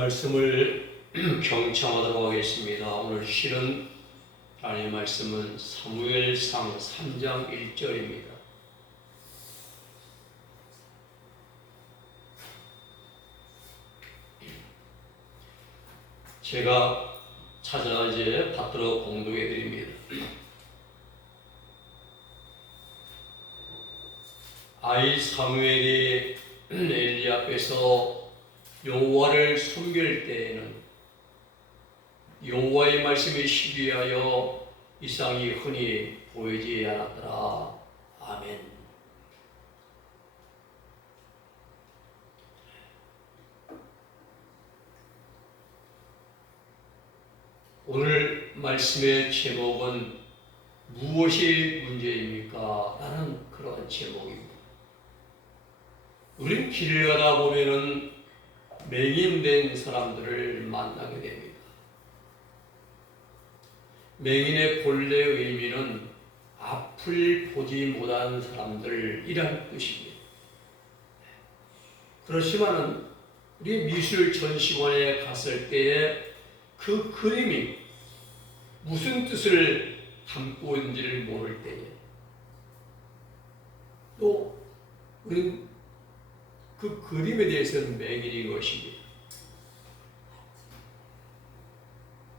말씀을 경청하도록 하겠습니다. 오늘 실은 하나님의 말씀은 사무엘상 3장 1절입니다. 제가 찾아 이제 받들어 공독해 드립니다. 아이 사무엘이 엘리 앞에서 여호와를 섬길 때에는 여호와의 말씀이 시기하여 이상이 흔히 보이지 않았더라. 아멘. 오늘 말씀의 제목은 무엇이 문제입니까? 라는 그런 제목입니다. 우린 길을 가다 보면은 맹인된 사람들을 만나게 됩니다. 맹인의 본래 의미는 앞을 보지 못하는 사람들이란 뜻입니다. 그렇지만은 우리 미술 전시관에 갔을 때에 그 그림이 무슨 뜻을 담고 있는지를 모를 때에 또 우리는 그 그림에 대해서는 맹인인 것입니다.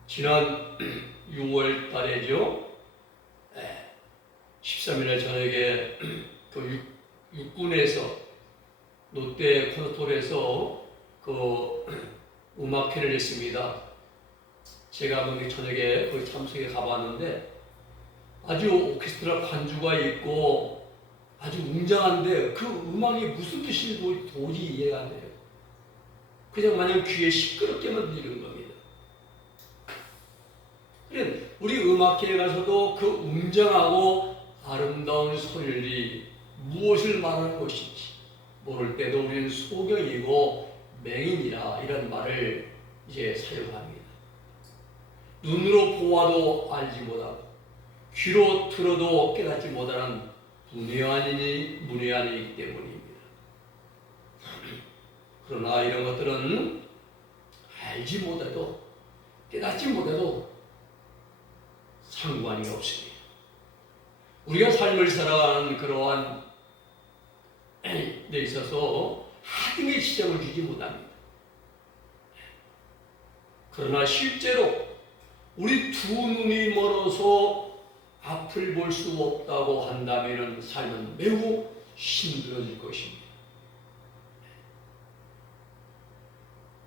지난 6월 달에죠. 13일날 저녁에 그 육군에서 롯데 콘서트홀에서 그 음악회를 했습니다. 제가 한번 저녁에 거기 참석해 가봤는데 아주 오케스트라 반주가 있고 아주 웅장한데 그 음악이 무슨 뜻인지 도저히 이해가 안 돼요. 그냥 마냥 귀에 시끄럽게만 들리는 겁니다. 우리 음악회에 가서도 그 웅장하고 아름다운 소리를 무엇을 말하는 것인지 모를 때도 우리는 소경이고 맹인이라 이런 말을 이제 사용합니다. 눈으로 보아도 알지 못하고 귀로 들어도 깨닫지 못하는 문외한이기 때문입니다. 그러나 이런 것들은 알지 못해도 깨닫지 못해도 상관이 없습니다. 우리가 삶을 살아가는 그러한 데 있어서 하등의 지장을 주지 못합니다. 그러나 실제로 우리 두 눈이 멀어서 앞을 볼 수 없다고 한다면 삶은 매우 힘들어질 것입니다.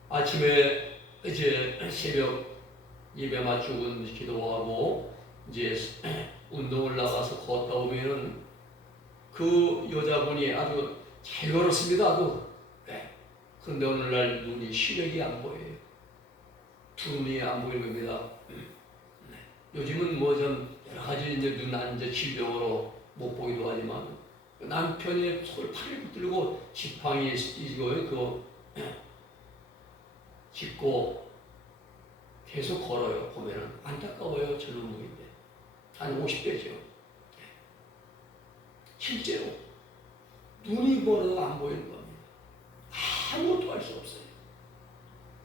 아침에 이제 새벽 예배 마치고 기도하고 이제 운동을 나가서 걷다 오면은 그 여자분이 아주 잘 걸었습니다. 아주. 그런데 오늘날 눈이 시력이 안 보여요. 두 눈이 안 보이는 겁니다. 요즘은 뭐 좀 여러 가지 이제 눈 이제 질병으로 못 보기도 하지만 남편이 손을 팔을 붙들고 지팡이 이거에 그 짚고 계속 걸어요. 보면은 안타까워요. 젊은 분인데 한 50대죠. 실제로 눈이 멀어도 안 보이는 겁니다. 아무것도 할 수 없어요.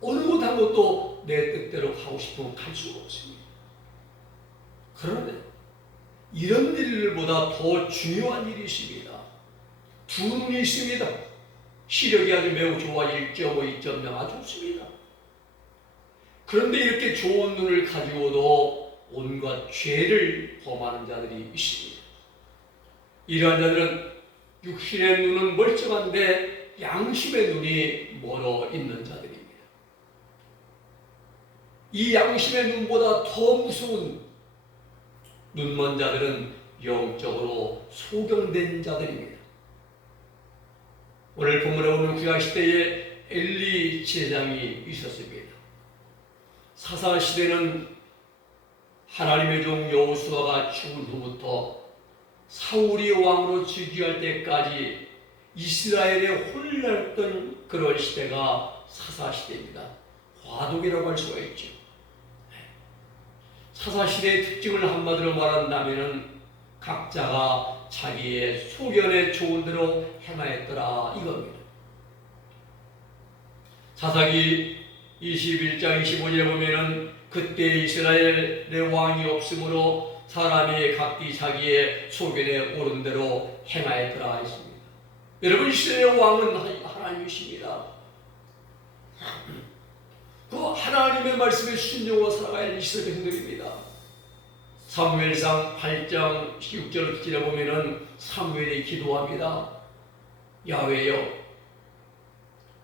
어느 것 한 것도 내 뜻대로 가고 싶으면 갈 수가 없습니다. 그런데 이런 일보다 더 중요한 일이 있습니다. 두 눈이 있습니다. 시력이 아주 매우 좋아 1.5, 2.0 아주 좋습니다. 그런데 이렇게 좋은 눈을 가지고도 온갖 죄를 범하는 자들이 있습니다. 이러한 자들은 육신의 눈은 멀쩡한데 양심의 눈이 멀어 있는 자들입니다. 이 양심의 눈보다 더 무서운 눈먼 자들은 영적으로 소경된 자들입니다. 오늘 본문에 보면 구약시대에 엘리 제사장이 있었습니다. 사사시대는 하나님의 종 여호수아가 죽은 후부터 사울이 왕으로 즉위할 때까지 이스라엘에 혼란했던 그런 시대가 사사시대입니다. 화독이라고 할 수가 있죠. 사사시대의 특징을 한마디로 말한다면 각자가 자기의 소견에 좋은 대로 행하였더라 이겁니다. 사사기 21장 25절에 보면은 그때 이스라엘의 왕이 없으므로 사람이 각기 자기의 소견에 오른 대로 행하였더라 했습니다. 여러분, 이스라엘 왕은 하나님이십니다. 그 하나님의 말씀에 순종하고 살아가야 할 이스라엘 백성들입니다. 사무엘상 8장 6절을 지나보면은 사무엘이 기도합니다. 야훼여,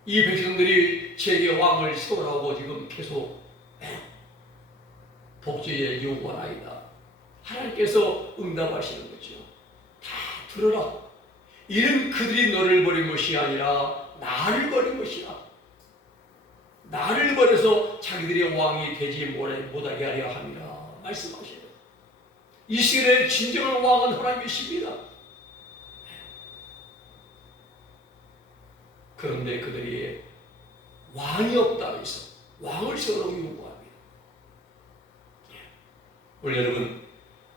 이 백성들이 제게 왕을 세우라고 지금 계속 복제에 요구하나이다. 하나님께서 응답하시는 거죠. 다 들어라. 이는 그들이 너를 버린 것이 아니라 나를 버린 것이라. 나를 버려서 자기들의 왕이 되지 못하게 하려 함이라 말씀하셔요. 이스라엘의 진정한 왕은 하나님이십니다. 그런데 그들이 왕이 없다 해서 왕을 세우라고 요구합니다. 우리 여러분,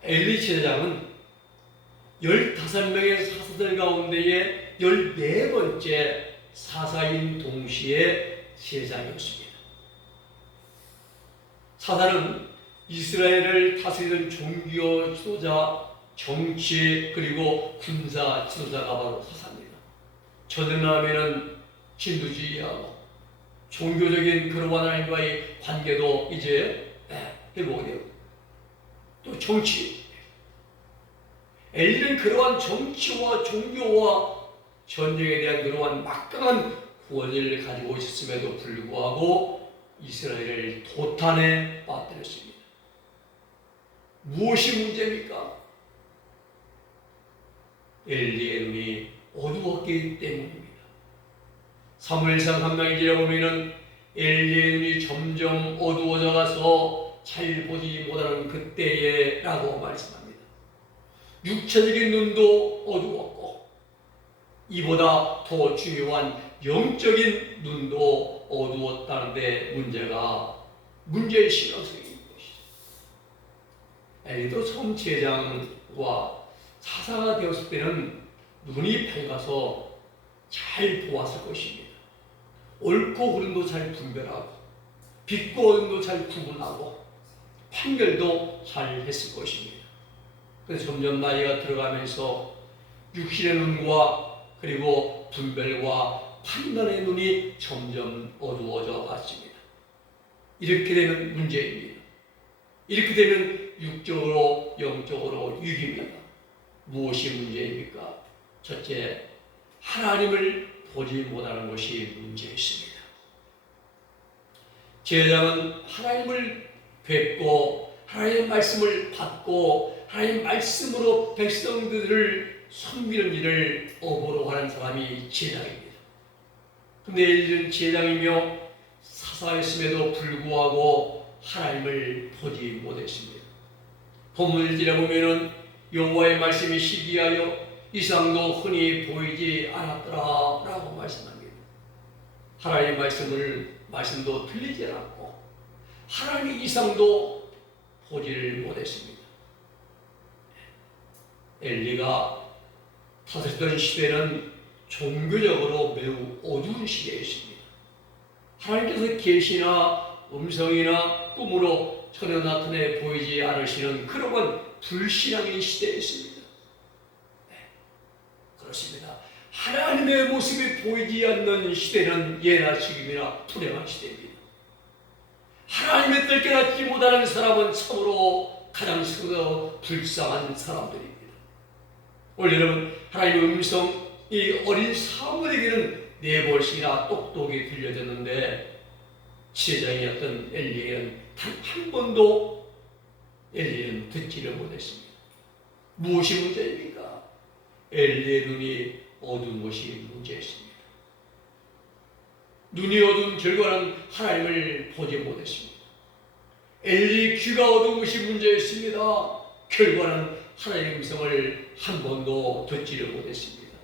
엘리 제사장은 15명의 사사들 가운데에 14번째 사사인 동시에 제사장이었습니다. 사사는 이스라엘을 다스리던 종교 지도자, 정치 그리고 군사 지도자가 바로 사사입니다. 전쟁하면은 진두지휘하고 종교적인 그러한 하나님과의 관계도 이제 회복이 되고, 또 정치. 엘리는 그러한 정치와 종교와 전쟁에 대한 그러한 막강한 구원을 가지고 있었음에도 불구하고 이스라엘을 도탄에 빠뜨렸습니다. 무엇이 문제입니까? 엘리의 눈이 어두웠기 때문입니다. 사무엘상 3장 1절에 보면은 엘리의 눈이 점점 어두워져 가서 잘 보지 못하는 그때에 라고 말씀합니다. 육체적인 눈도 어두웠고 이보다 더 중요한 영적인 눈도 어두웠다는데 문제의 신앙성인 것이죠. 엘리도 처음 제장과 사사가 되었을 때는 눈이 밝아서 잘 보았을 것입니다. 옳고 그름도 잘 분별하고 빛과 어둠도 잘 구분하고 판결도 잘 했을 것입니다. 그래서 점점 나이가 들어가면서 육신의 눈과 그리고 분별과 판단의 눈이 점점 어두워져 갔습니다. 이렇게 되면 문제입니다. 이렇게 되면 육적으로 영적으로 위기입니다. 무엇이 문제입니까? 첫째, 하나님을 보지 못하는 것이 문제였습니다. 제사장은 하나님을 뵙고 하나님의 말씀을 받고 하나님의 말씀으로 백성들을 섬기는 일을 업으로 하는 사람이 제사장입니다. 그런데 엘리는 제사장이며 사사였음에도 불구하고 하나님을 보지 못했습니다. 본문을 들여보면은 여호와의 말씀이 시기하여 이상도 흔히 보이지 않았더라 라고 말씀합니다. 하나님의 말씀도 들리지 않았고 하나님의 이상도 보지를 못했습니다. 엘리가 다스리던 시대는 종교적으로 매우 어두운 시대였습니다. 하나님께서 계시나 음성이나 꿈으로 전혀 나타내 보이지 않으시는 그러한 불신앙의 시대였습니다. 그렇습니다. 하나님의 모습이 보이지 않는 시대는 예나 지금이나 불행한 시대입니다. 하나님의 뜻을 깨닫지 못하는 사람은 참으로 가장 불쌍한 사람들입니다. 오늘 여러분, 하나님의 음성이 어린 사무엘에게는 4번씩이나 똑똑히 들려졌는데 제사장이었던 엘리에는 단 한 번도 엘리는 듣지를 못했습니다. 무엇이 문제입니까? 엘리의 눈이 어두운 것이 문제였습니다. 눈이 어두운 결과는 하나님을 보지 못했습니다. 엘리 귀가 어두운 것이 문제였습니다. 결과는 하나님의 음성을 한 번도 듣지를 못했습니다.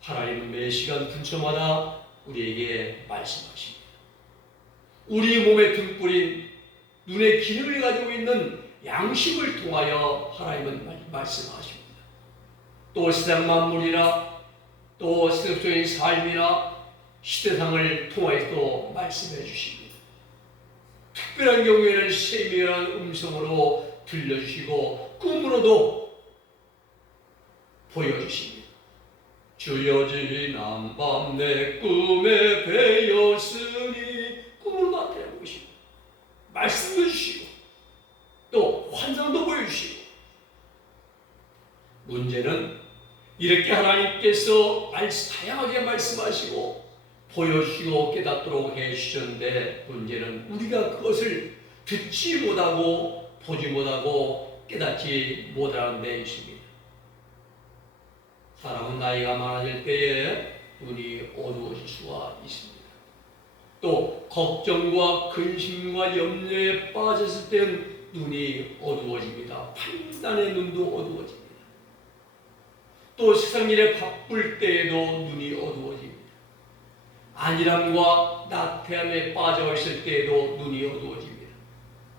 하나님은 매 시간 분초마다 우리에게 말씀하십니다. 우리 몸에 등불인 눈의 기능을 가지고 있는 양심을 통하여 하나님은 말씀하십니다. 또 세상 만물이나 또 세속적인 삶이나 시대상을 통하여서 말씀해 주십니다. 특별한 경우에는 세밀한 음성으로 들려주시고 꿈으로도 보여주십니다. 주여 지난 밤 내 꿈에 배었으니 꿈을 나타내보시고 말씀도 주시고 또 환상도 보여주시고 문제는 이렇게 하나님께서 다양하게 말씀하시고 보여주시고 깨닫도록 해주셨는데 문제는 우리가 그것을 듣지 못하고 보지 못하고 깨닫지 못하는 데 있습니다. 사람은 나이가 많아질 때에 눈이 어두워질 수가 있습니다. 또 걱정과 근심과 염려에 빠졌을 때는 눈이 어두워집니다. 판단의 눈도 어두워집니다. 또 세상 일에 바쁠 때에도 눈이 어두워집니다. 안일함과 나태함에 빠져 있을 때에도 눈이 어두워집니다.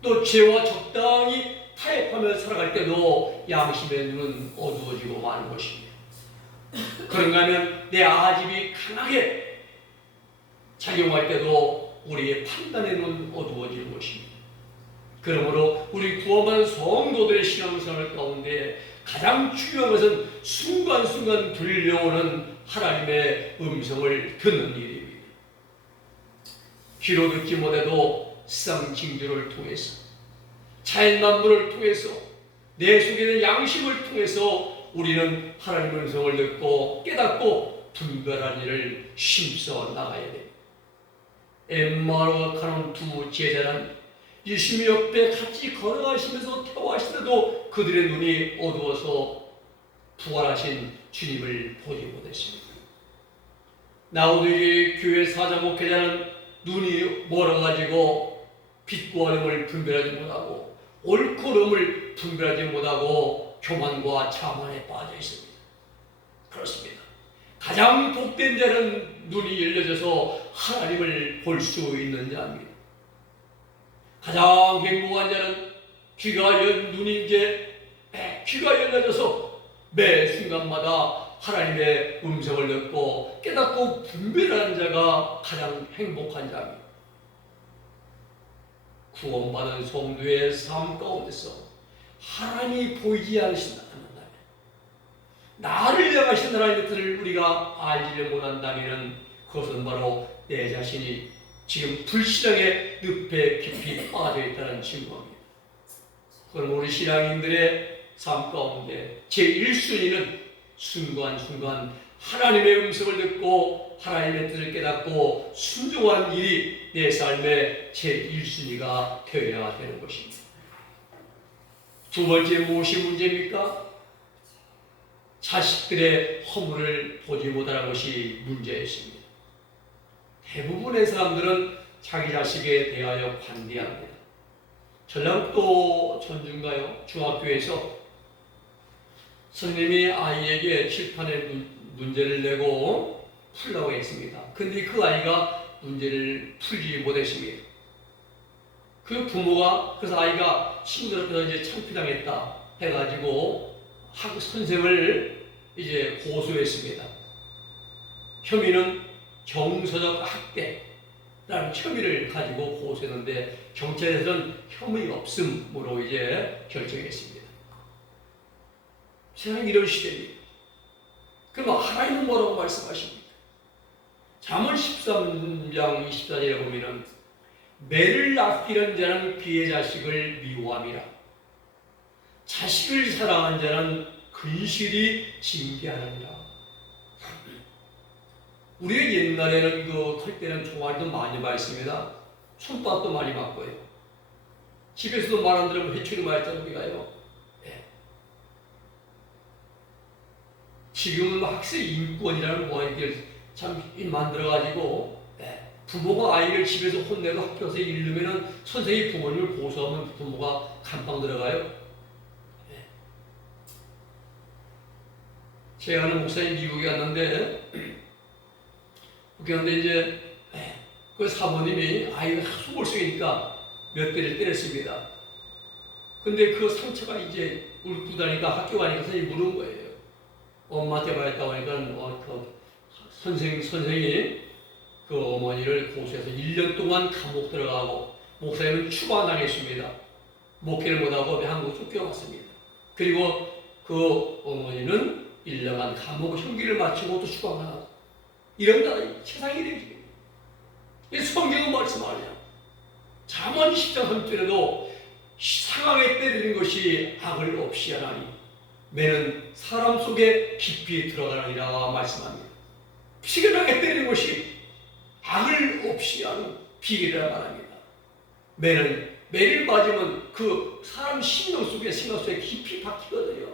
또 죄와 적당히 타협하며 살아갈 때도 양심의 눈은 어두워지고 마는 것입니다. 그런가 하면 내 아집이 강하게 작용할 때도 우리의 판단의 눈은 어두워지는 것입니다. 그러므로 우리 구원받은 성도들의 신앙생활 가운데 가장 중요한 것은 순간순간 들려오는 하나님의 음성을 듣는 일입니다. 귀로 듣지 못해도 세상 징조를 통해서 자연 만물을 통해서 내 속에 있는 양심을 통해서 우리는 하나님의 음성을 듣고 깨닫고 분별하는 일을 힘써 나가야 됩니다. 엠마오와 가는 두 제자는 예수님 옆에 같이 걸어가시면서 태워하시더라도 그들의 눈이 어두워서 부활하신 주님을 보지 못했습니다. 나우두의 교회 사자 목회자는 눈이 멀어가지고 빛과 어둠을 분별하지 못하고 옳고 그름을 분별하지 못하고 교만과 자만에 빠져 있습니다. 그렇습니다. 가장 복된 자는 눈이 열려져서 하나님을 볼 수 있는 자입니다. 가장 행복한 자는 눈이 귀가 열려져서 매 순간마다 하나님의 음성을 듣고 깨닫고 분별하는 자가 가장 행복한 자입니다. 구원받은 성도의 삶 가운데서 하나님이 보이지 않으신다면 나를 향하신 하나님의 뜻을 우리가 알지를 못한다면 그것은 바로 내 자신이 지금 불신앙의 늪에 깊이 빠져 있다는 증거입니다. 그럼 우리 신앙인들의 삶 가운데 제1순위는 순간순간 하나님의 음성을 듣고 하나님의 뜻을 깨닫고 순종한 일이 내 삶의 제1순위가 되어야 되는 것입니다. 두 번째 무엇이 문제입니까? 자식들의 허물을 보지 못하는 것이 문제였습니다. 대부분의 사람들은 자기 자식에 대하여 관대합니다. 전라북도 전주인가요? 중학교에서 선생님이 아이에게 칠판에 문제를 내고 풀라고 했습니다. 근데 그 아이가 문제를 풀지 못했습니다. 그 부모가 그래서 아이가 친구들 앞에서 이제 창피당했다 해가지고 선생을 이제 고소했습니다. 혐의는 정서적 학대라는 혐의를 가지고 고소했는데 경찰에서는 혐의 없음으로 이제 결정했습니다. 세상 이런 시대입니다. 그럼 하나님은 뭐라고 말씀하십니까? 잠언 13장 24절에 보면은 매를 아끼는 자는 그의 자식을 미워함이라. 자식을 사랑하는 자는 근실이 징계하느니라. 우리가 옛날에는 클 때는 종아리도 많이 맞습니다. 손바닥도 많이 맞고요. 집에서도 말 안 들으면 회초리 맞았잖아요, 우리가요. 네. 지금은 학생 인권이라는 이렇게 참 만들어가지고 부모가 아이를 집에서 혼내도 학교에서 이르면은 선생이 부모님을 고소하면 부모가 감방 들어가요. 제가 아는 목사님 미국에 갔는데 이제 그 사모님이 아이가 속을 쏘이니까 몇 대를 때렸습니다. 근데 그 상처가 이제 울고다니까 학교 가니까 선생님이 물은 거예요. 엄마한테 말했다고 하니까 선생이 그 어머니를 고소해서 1년 동안 감옥 들어가고 목사님은 추방당했습니다. 목회를 못하고 한국 쫓겨났습니다. 그리고 그 어머니는 1년간 감옥 형기를 마치고 또 추방당하고 이런 나라 세상이 되지. 이 성경은 말씀하냐. 잠언 10장 3절에도 상하게 때리는 것이 악을 없이 하나니 매는 사람 속에 깊이 들어가느니라 말씀합니다. 피곤하게 때리는 것이 악을 없이 하는 비결이라 말합니다. 매를 맞으면 그 사람 심령 속에 생각 속에 깊이 박히거든요.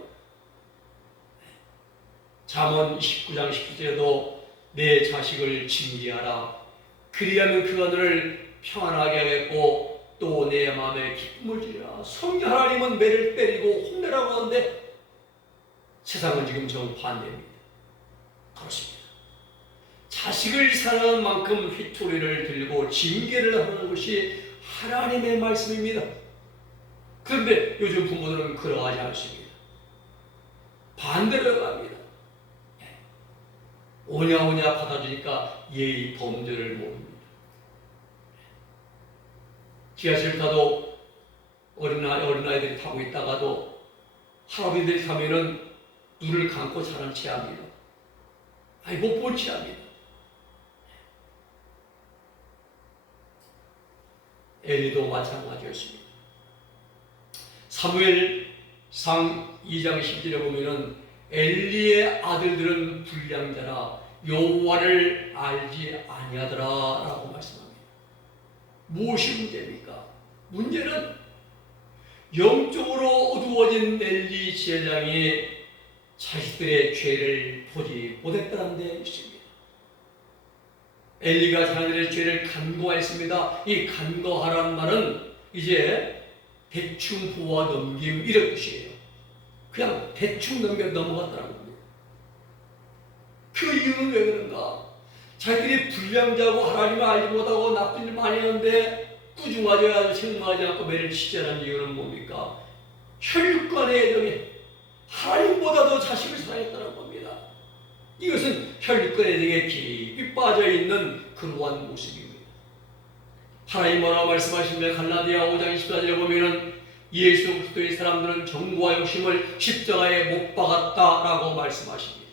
잠언 29장 19절에도 내 자식을 징계하라. 그리하면 그가 너를 평안하게 하겠고 또 내 마음에 기쁨을 주리라. 성령 하나님은 매를 때리고 혼내라고 하는데 세상은 지금 정반대입니다. 그렇습니다. 자식을 사랑하는 만큼 휘토리를 들고 징계를 하는 것이 하나님의 말씀입니다. 그런데 요즘 부모들은 그러하지 않습니다. 반대로 갑니다. 오냐오냐 받아주니까 예의 범죄를 모릅니다. 지하철 타도 어린아이들이 타고 있다가도 할아버지들이 타면은 눈을 감고 자는 채 합니다. 아니 못 본 채 합니다. 엘리도 마찬가지였습니다. 사무엘상 2장 10절에 보면은 엘리의 아들들은 불량자라 여호와를 알지 아니하더라라고 말씀합니다. 무엇이 문제입니까? 문제는 영적으로 어두워진 엘리 제사장이 자식들의 죄를 보지 못했다는 데 있습니다. 엘리가 자녀들의 죄를 간구하였습니다. 이 간구하라는 말은 이제 대충 보아 넘김 이런 뜻이에요. 그냥 대충 넘어갔다는 겁니다. 그 이유는 왜 그런가? 자기들이 불량자고 하나님을 알지 못하고 나쁜 일 많이 하는데 꾸중하지 생각하지 않고 매를 치자는 이유는 뭡니까? 혈육간의 애정에 하나님보다도 자식을 사랑했다는 겁니다. 이것은 혈육간의 애정에 깊이 빠져있는 그러한 모습입니다. 하나님 뭐라고 말씀하시면 갈라디아 5장 24절에 보면은 예수 그리스도의 사람들은 정과 욕심을 십자가에 못 박았다라고 말씀하십니다.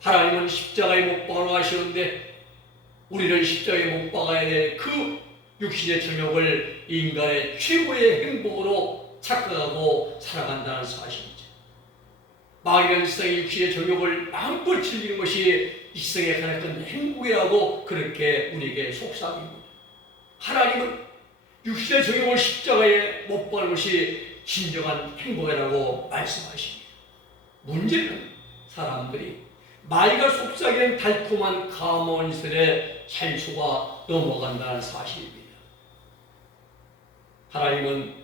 하나님은 십자가에 못 박으라고 하시는데 우리는 십자가에 못 박아야 될 그 육신의 정욕을 인간의 최고의 행복으로 착각하고 살아간다는 사실이죠. 마귀는 세상의 육신의 정욕을 마음껏 즐기는 것이 이 세상의 가장 큰 행복이라고 그렇게 우리에게 속삭입니다. 하나님은 육신의 정욕을 십자가에 못 박는 것이 진정한 행복이라고 말씀하십니다. 문제는 사람들이 마귀가 속삭이는 달콤한 가문설에 잘 속아 넘어간다는 사실입니다. 하나님은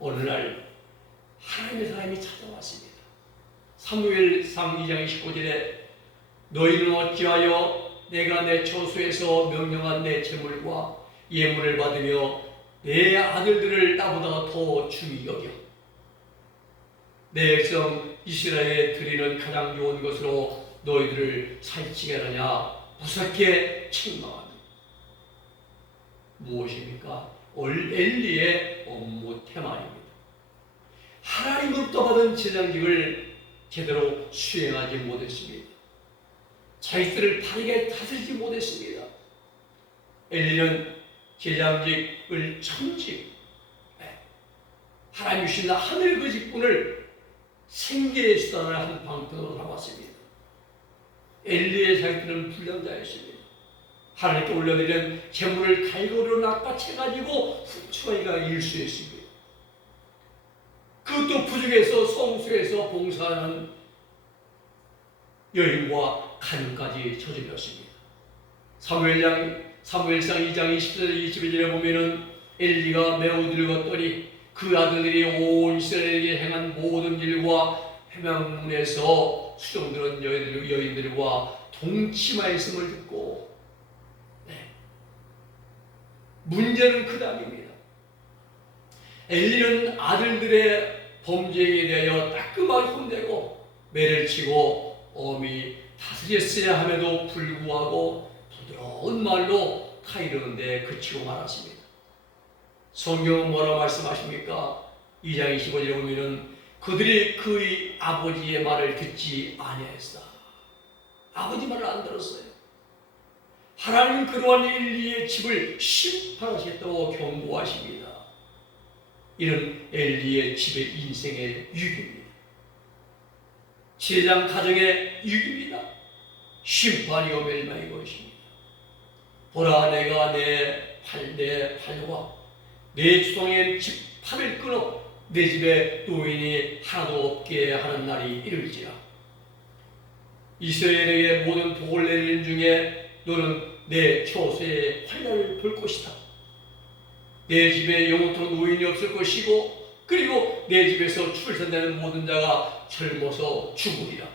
어느 날 하나님의 사람이 찾아왔습니다. 사무엘상 2장 29절에 너희는 어찌하여 내가 내 처소에서 명령한 내 재물과 예물을 받으며 내 아들들을 나보다 더 중히 여겨 내 백성 이스라엘에 드리는 가장 좋은 것으로 너희들을 살찌게 하느냐 무섭게 책망하니 무엇입니까? 엘리의 업무 태만입니다. 하나님으로부터 받은 제장직을 제대로 수행하지 못했습니다. 자기들을 바르게 다스리지 못했습니다. 엘리는 제장직을 천직, 하나님 주신 하늘 그 직분을 생계의 수단을 한 방편으로 삼았습니다. 엘리의 자기들은 불량자였습니다. 하나님께 올려드린 재물을 갈고리로 낚아채가지고 훔쳐가기가 일수였습니다. 그것도 부족해서 성소에서 봉사하는 여인과 간까지 저질렀습니다. 사무엘상 2장 20절 21절에 보면은 엘리가 매우 늙었더니 그 아들들이 온 이스라엘에게 행한 모든 일과 회막문에서 수종들은 여인들과 동침하였음을 듣고 문제는 그 다음입니다. 엘리는 아들들의 범죄에 대하여 따끔하게 혼내고 매를 치고 엄히 다스렸어야 함에도 불구하고 부드러운 말로 타이르는데 그치고 말았습니다. 성경은 뭐라고 말씀하십니까? 2장 25절에 보면은 그들이 그의 아버지의 말을 듣지 아니했다. 아버지 말을 안 들었어요. 하나님 그동안 엘리의 집을 심판하시겠다고 경고하십니다. 이런 엘리의 집의 인생의 유익입니다. 제장 가정의 유익입니다. 심판이요 멸망이 것입니다. 보라, 내가 내 팔과 내 주성의 집 팔을 끊어 내 집에 노인이 하나도 없게 하는 날이 이를지라. 이스라엘에게 모든 복을 내리는 중에 너는 내 처소에 환난을 볼 것이다. 내 집에 영원토록 노인이 없을 것이고 그리고 내 집에서 출산되는 모든 자가 젊어서 죽으리라.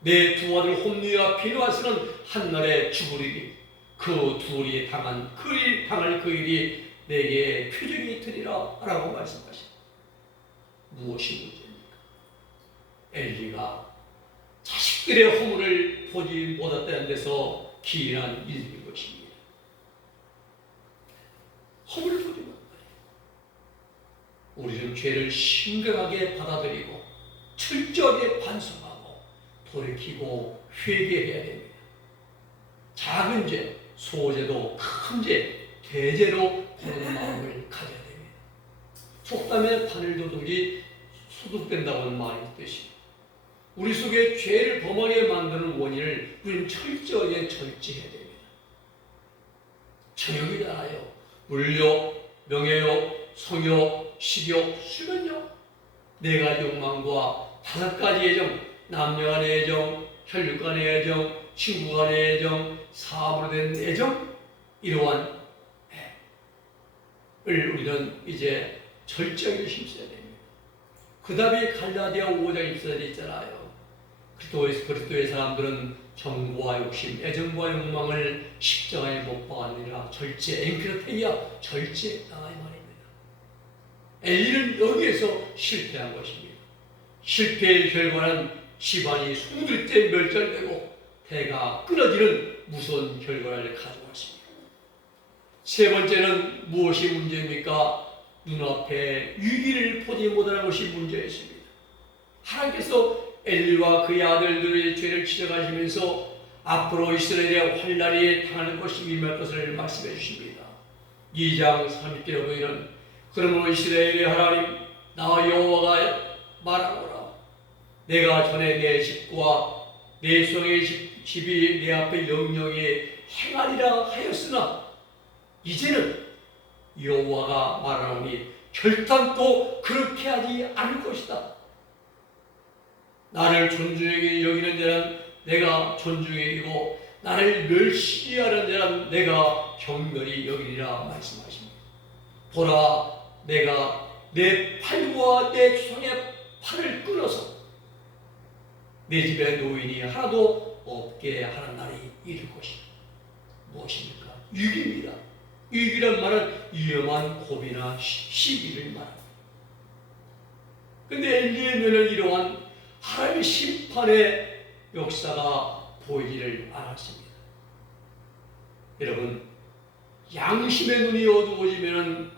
내 두 아들 홈리와 비누아스는 한날에 죽으리니 그 둘이 당할 그 일이 내게 표적이 되리라 라고 말씀하십니다. 무엇이 문제입니까? 엘리가 자식들의 허물을 보지 못했다는 데서 기인한 일인 것입니다. 허물을 보지 못했다. 우리는 죄를 심각하게 받아들이고 철저하게 반성하고 돌이키고 회개해야 됩니다. 작은 죄, 소죄도 큰 죄, 대죄로 보는 마음을 가져야 됩니다. 속담에 바늘도둑이 소독된다는 말이 있듯이 우리 속에 죄를 범하게 만드는 원인을 우리는 철저하게 절제해야 됩니다. 정욕이잖아요. 물욕, 명예욕, 성욕, 식욕, 수면욕, 네 가지 욕망과 5가지 애정, 남녀 간의 애정, 혈육 간의 애정, 친구 간의 애정, 사업으로 된 애정, 이러한 애를 우리는 이제 절제하게 힘써야 됩니다. 그 다음에 갈라디아 5장 24절에 있잖아요. 그리스도의 사람들은 정보와 욕심, 애정과 욕망을 십자가에 못 박았느니라. 절제, 엔크로테이아, 절제했다 이 말입니다. 엘리는 여기에서 실패한 것입니다. 실패의 결과는 집안이 송두리째 멸절되고 대가 끊어지는 무서운 결과를 가져왔습니다. 세 번째는 무엇이 문제입니까? 눈앞에 위기를 보지 못하는 것이 문제였습니다. 하나님께서 엘리와 그의 아들들의 죄를 지적하시면서 앞으로 이스라엘의 환난이 당하는 것이 임할 것을 말씀해 주십니다. 2장 30절에 보이는 그러므로 이스라엘의 하나님 나 여호와가 말하노라. 내가 전에 내 집과 내 수송의 집이 내 앞에 영영히 행하리라 하였으나 이제는 여호와가 말하노니 결단코 그렇게 하지 않을 것이다. 나를 존중히 여기는 자는 내가 존중히 여기고 나를 멸시하는 자는 내가 경멸히 여기리라 말씀하십니다. 보라, 내가 내 팔과 내 주성의 팔을 끊어서 내 집에 노인이 하나도 없게 하는 날이 이를 것이다. 무엇입니까? 유기입니다. 유기란 말은 위험한 고비나 시기를 말합니다. 그런데 엘리의 눈에는 이러한 하나님의 심판의 역사가 보이지를 않았습니다. 여러분, 양심의 눈이 어두워지면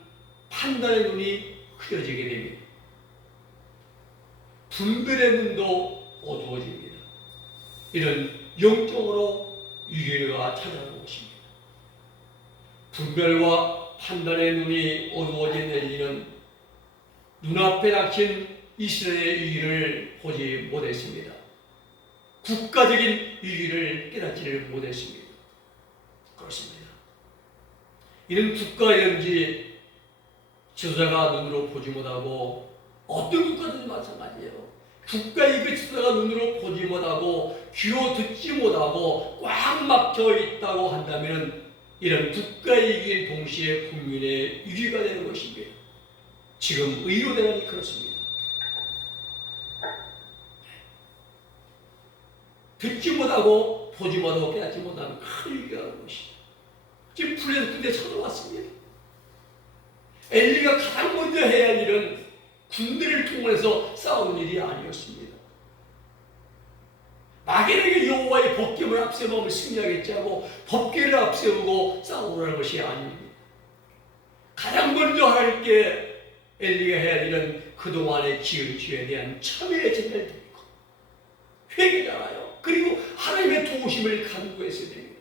판단의 눈이 흐려지게 됩니다. 분별의 눈도 어두워집니다. 이런 영적으로 위기가 찾아오는 것입니다. 분별과 판단의 눈이 어두워진 엘리는 눈앞에 닥친 이스라엘의 위기를 보지 못했습니다. 국가적인 위기를 깨닫지를 못했습니다. 그렇습니다. 이는 국가든지 지도자가 눈으로 보지 못하고 어떤 국가든지 마찬가지예요. 국가의 그 지도자가 눈으로 보지 못하고 귀로 듣지 못하고 꽉 막혀 있다고 한다면 이런 국가의 위기인 동시에 국민의 위기가 되는 것입니다. 지금 의료대란이 그렇습니다. 듣지 못하고 보지 못하고 깨닫지 못하는 큰 위기가 되는 것이죠. 지금 풀려서 군대 쳐들어왔습니다. 엘리가 가장 먼저 해야 할 일은 군대를 통해서 싸우는 일이 아니었습니다. 막연하게 여호와의 법궤를 앞세우면 승리하겠지 하고 법궤를 앞세우고 싸우라는 것이 아닙니다. 가장 먼저 하나님께 엘리가 해야 할 일은 그동안의 지은 죄에 대한 참회의 제사를 드리고 회개잖아요. 그리고 하나님의 도우심을 간구했어야 됩니다.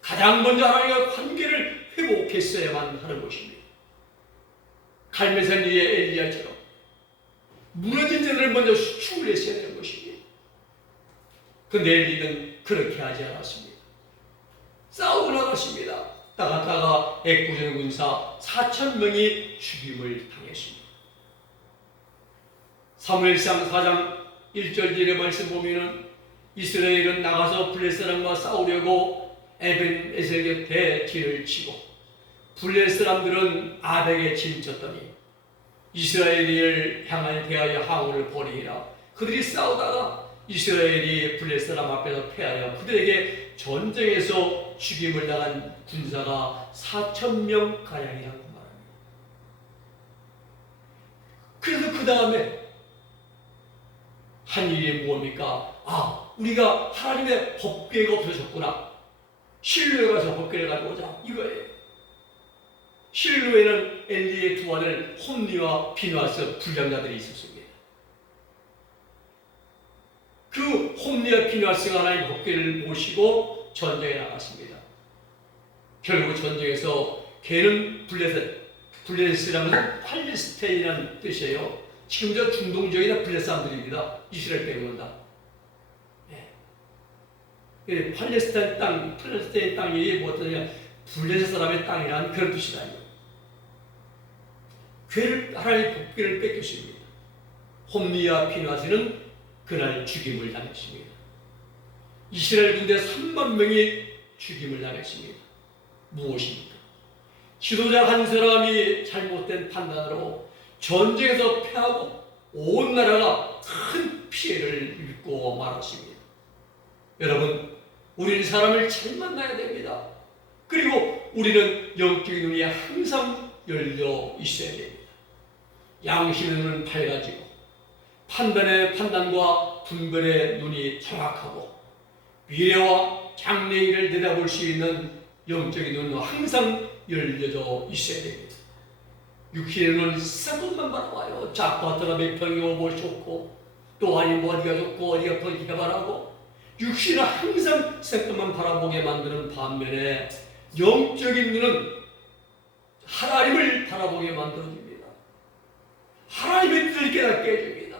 가장 먼저 하나님과 관계를 회복했어야만 하는 것입니다. 갈멜산 위의 엘리야처럼 무너진 자들을 먼저 수축을 했어야 되는 것입니다. 그런데 엘리는 그렇게 하지 않았습니다. 싸우고 나갔습니다. 나갔다가 애꿎은 군사 4,000명이 죽임을 당했습니다. 사무엘상 4장 1절 2절의 말씀 보면은 이스라엘은 나가서 블레 사람과 싸우려고 에벤에셀 곁에 진을 치고 블레 사람들은 아벡에 진쳤더니 이스라엘을 향하여 대하여 항우를 벌이라. 그들이 싸우다가 이스라엘이 블레 사람 앞에서 패하여 그들에게 전쟁에서 죽임을 당한 군사가 4,000명 가량이라고 말합니다. 그래서 그 다음에 한 일이 뭡니까? 우리가 하나님의 법궤가 없어졌구나. 실로에 가서 법궤를 가져오자 이거예요. 실로에는 엘리의 두 아들 홈리와 비누아스 불량자들이 있었습니다. 그 홈리와 비누아스가 하나님의 법궤를 모시고 전쟁에 나갔습니다. 결국 전쟁에서 걔는 블레셋이라는 것은 팔레스타인이라는 뜻이에요. 지금 저 중동 지역이나 블레셋 사람들입니다. 이스라엘 빼고는 다. 팔레스타인 땅이 뭐 어떠냐? 블레셋 사람의 땅이라는 그런 뜻이다. 하나님의 법궤를 뺏겼습니다. 홈리와 비누아스는 그날 죽임을 당했습니다. 이스라엘 군대 3만 명이 죽임을 당했습니다. 무엇입니까? 지도자 한 사람이 잘못된 판단으로 전쟁에서 패하고 온 나라가 큰 피해를 입고 말았습니다. 여러분, 우리는 사람을 잘 만나야 됩니다. 그리고 우리는 영적인 눈이 항상 열려 있어야 됩니다. 양심의 눈은 밝아지고 판단과 분별의 눈이 정확하고 미래와 장래일을 내다볼 수 있는 영적인 눈은 항상 열려져 있어야 됩니다. 육신의 눈은 싹것만 바라봐요. 아파트가 몇 평이고 뭐 좋고 또 아니 뭐 어디가 좋고 어디가 더 개발하고 육신은 항상 싹것만 바라보게 만드는 반면에 영적인 눈은 하나님을 바라보게 만들어줍니다. 하나님의 뜻을 깨닫게 해줍니다.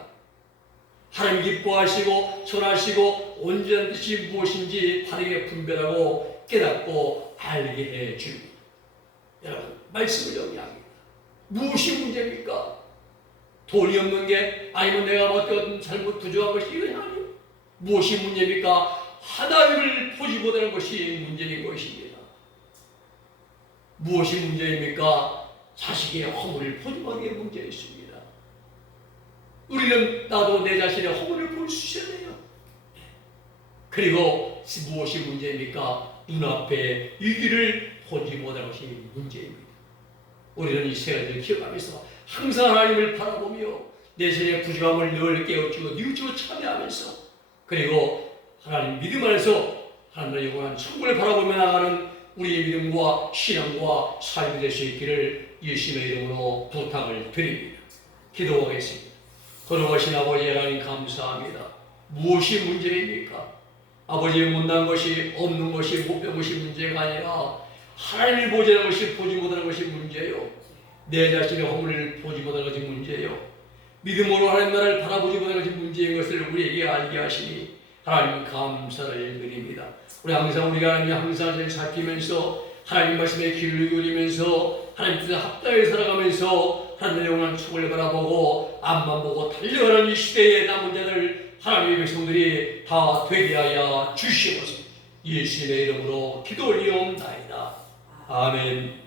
하나님 기뻐하시고 선하시고 온전한 뜻이 무엇인지 바르게 분별하고 깨닫고 알게 해줍니다. 여러분, 말씀을 영위합니다. 무엇이 문제입니까? 돈이 없는 게 아니면 내가 어떤 잘못 부족한 것이 이건 아니에요. 무엇이 문제입니까? 하나님을 보지 못하는 것이 문제인 것입니다. 무엇이 문제입니까? 자식의 허물을 보지 못하는 게 문제였습니다. 우리는 나도 내 자신의 허물을 볼 수 있어야 돼요. 그리고 무엇이 문제입니까? 눈앞에 일기를 보지 못하는 것이 문제입니다. 우리는 이 세 가지를 기억하면서 항상 하나님을 바라보며 내 자신의 부족함을 늘 깨우치고 뉘우치고 참여하면서 그리고 하나님 믿음 안에서 하나님의 영원한 천국을 바라보며 나가는 우리의 믿음과 신앙과 삶이 될 수 있기를 예수님의 이름으로 부탁을 드립니다. 기도하겠습니다. 거룩하신 아버지 하나님 감사합니다. 무엇이 문제입니까? 아버지 못난 것이 없는 것이 못 배운 것이 문제가 아니라 하나님을 보지 않는 것이 보지 못하는 것이 문제요. 내 자신의 허물을 보지 못하는 것이 문제요. 믿음으로 하나님 나라를 바라보지 못하는 것이 문제인 것을 우리에게 알게 하시니 하나님 감사를 드립니다. 우리 항상 우리가 하나님 항상 살피면서 하나님 말씀에 귀를 기울이면서 하나님 뜻에 합당하게 살아가면서 하나님의 영원한 축복을 바라보고 앞만 보고 달려가는 이 시대의 남은 자들 하나님의 백성들이 다 되게 하여 주시옵소서. 예수님의 이름으로 기도 올리옵나이다. 아멘.